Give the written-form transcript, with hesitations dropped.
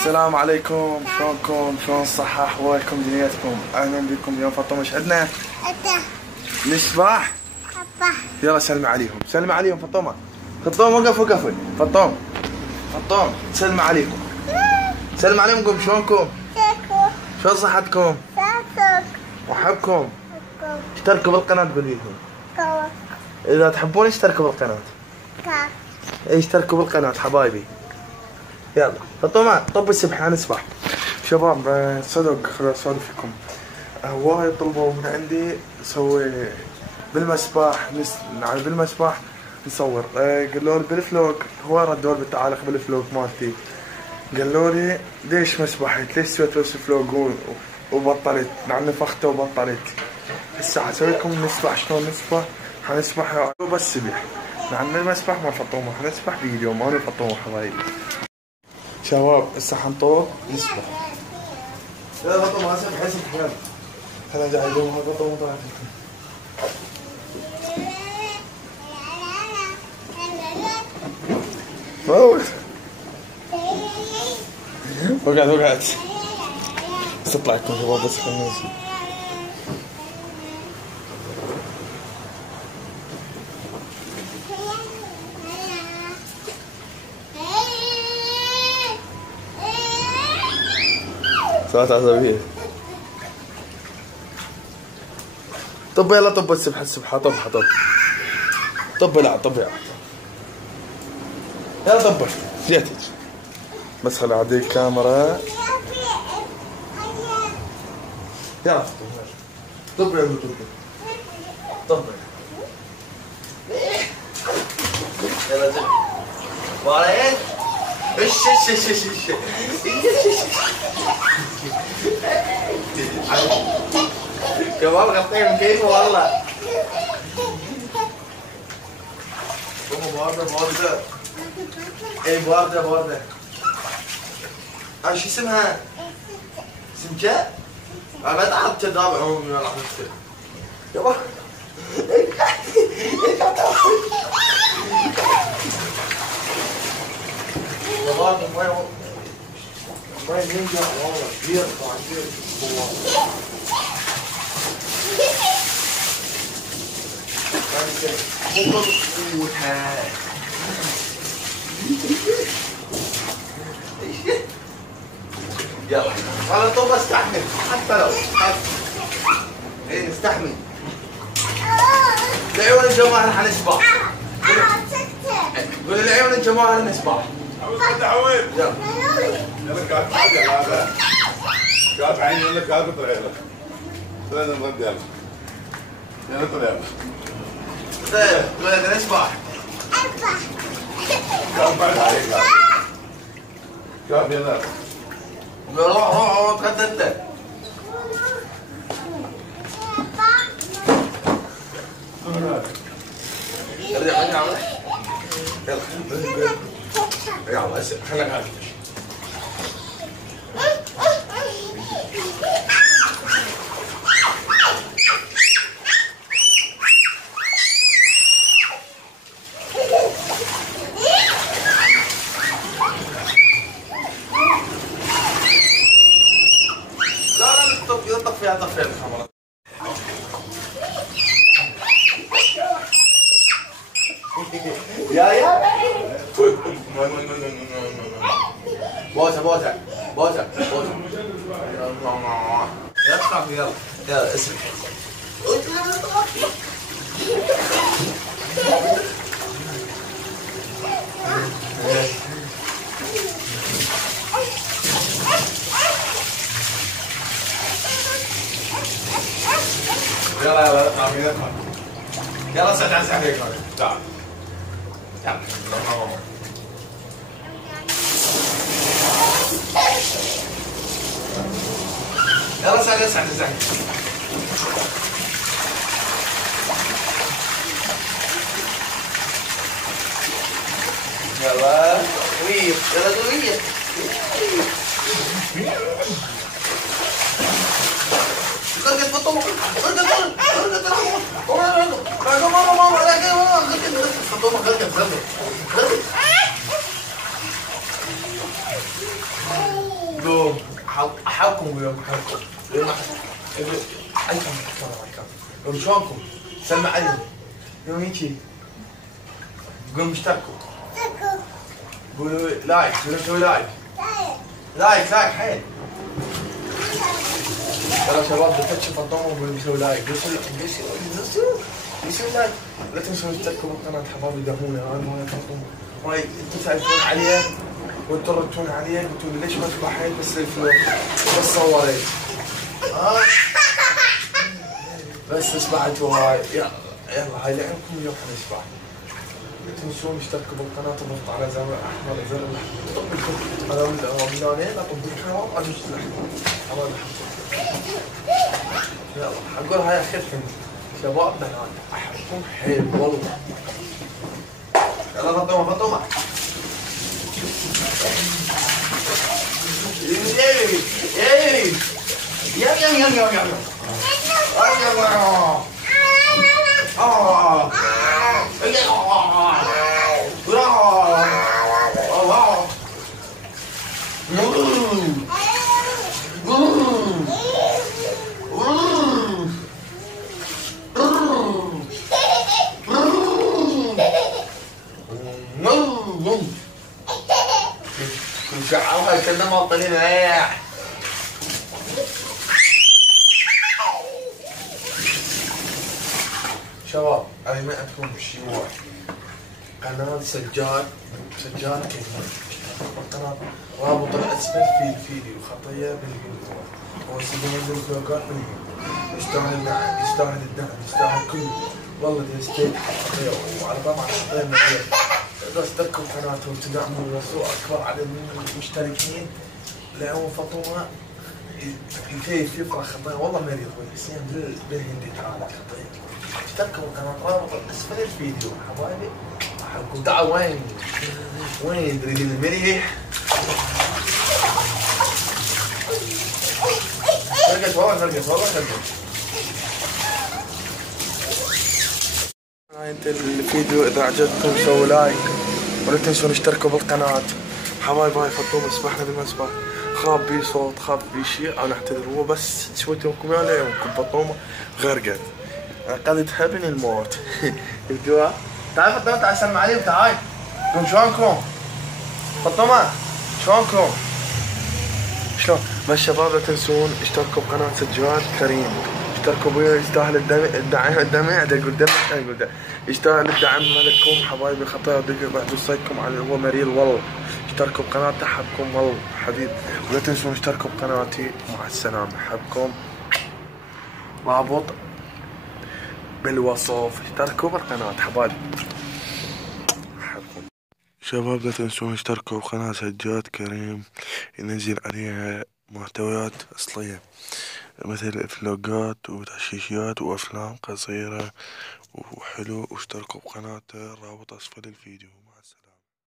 السلام عليكم، شلونكم؟ شلون الصحة؟ أحوالكم؟ دنيتكم؟ أهلا بكم. اليوم فاطمة ايش عندنا؟ مصباح. يلا سلمي عليهم، سلمي عليهم فاطمة. فاطمة وقفي. فاطمة سلمي عليكم. سلمي عليهم، قوم. شلونكم؟ شلون صحتكم؟ وأحبكم. اشتركوا بالقناة بالفيديو. إذا تحبون اشتركوا بالقناة. اشتركوا بالقناة حبايبي. يلا فاطمة طب السبحة نسبح. شباب صدق خليني اسولف فيكم. هواي طلبوا من عندي اسوي بالمسبح بالمسبح نصور. قالوا لي بالفلوق، هواي ردوا لي تعال بالفلوق مالتي. قالوا لي ليش مسبحت؟ ليش سويت بس فلوق وبطلت؟ نفخته وبطلت. هسه حسوي لكم نسبح شلون نسبح. حنسبح بس سبح. المسبح مال فاطمة حنسبح فيديو مال فاطمة حبايبي. شباب هسه حنطوق نسبح. يلا فاطمة اسبح يلا. خلينا قاعد يدوم فاطمة طلعت لكم. وقعد بس اطلع لكم شباب بس خلينا نمشي. ساعات عصبية. طب يلا طب السبحة طب لا طب يلا طب زيتك بس خلي اعدي الكاميرا. يلا طب يلا طب يلا طب ورايك ايش شباب غطيهم كيف والله. باردة. اي باردة. شو اسمها؟ سمكة؟ ما تعرف تدابع من راح تصير. يابا ما ينجح والله كبير يلا على طول استحمل حتى لو ايه نستحمل. لعيون الجماهير حنسبح. قول لعيون الجماهير نسبح. تعويض يلا قاعد هذا قاعد عيني يقول لك قاعد اطلع يلا لازم نرد يلا اطلع يلا. طيب قول لك نسبح. قاعد بعد عليك قاعد يلا روح تغدى انت. ارجع يلا يلا خليك عارف. لا طفيها الكاميرا. يا بوسه يلا اسمع. يلا يلا سعد عليك تعال يلا سعد يلا ويف يلا ويف قلت فاطمة قلت قوم احبكم اليوم احبكم قوم شلونكم؟ سلم عليهم يوم هيجي قوم اشتركوا قولوا لايك سوي لايك لايك حيل يلا شباب بتكشف الضوء وقولوا بيسوي لايك بيسوي لايك لا تنسوا تشتركوا بالقناة حبايبي دعمونا هاي انتم تعرفون عليه وانتم ردتون عليه قلتوا لي ليش ما تبحين بس الفلوس بس صوريت بس بعد هواي يلا هاي لعبكم اليوم حنسبح لا تنسون اشتركوا بالقناة وضغطوا على زر الاحمر زر الاحمر هذا اللونين اطب الحمار اجوز الاحمر حبايبي يلا حقول هاي اخركم شبابنا هاي احبكم حيل والله يلا فطومة شعرها كنا معطلين ريح شباب أنا ما عندكم شيوع قناة سجاد كيمر قناة رابط الأسفل في الفيديو خطية بالفيديو هو ينزل فلوقات يستاهل الدعم يستاهل كله والله يستاهل خطية وعلى طبعا خطية مليون إذا اشتركوا بقناته وتدعموا ووصلوا أكبر عدد من المشتركين لأنه فطومة يكيف يفرح خطية والله مريض والحسين بالهندي تعالى خطية اشتركوا بالقناة رابط أسفل الفيديو حبايبي أحبكم تعالوا وين تريدين المريح فرقت انت الفيديو اذا عجبكم سووا لايك ولا تنسون اشتركوا بالقناة حبايب هاي فطومة سبحنا بالمسبح خاب بي صوت خاب بي شيء انا اعتذر هو بس سويت يومكم يا يومكم فطومة غرقت قد تهبني الموت الدواء تعال فطومة تعال سلم عليهم تعال قوم شلونكم فطومة شلونكم شلون بس شباب لا تنسون اشتركوا بقناة سجاد كريم اشتركوا بي يستاهل الدمع يستاهل الدعم مالكم حبايبي خطايا بعد وصيكم على هو مريض والله اشتركوا بقناتي احبكم والله حبيب ولا تنسون اشتركوا بقناتي مع السلامة احبكم رابط بالوصف اشتركوا بالقناة حبايبي احبكم شباب لا تنسون اشتركوا بقناة سجاد كريم ينزل عليها محتويات اصلية مثل فلوقات وتحشيشيات وافلام قصيرة وحلو واشتركوا بقناته رابط اسفل الفيديو.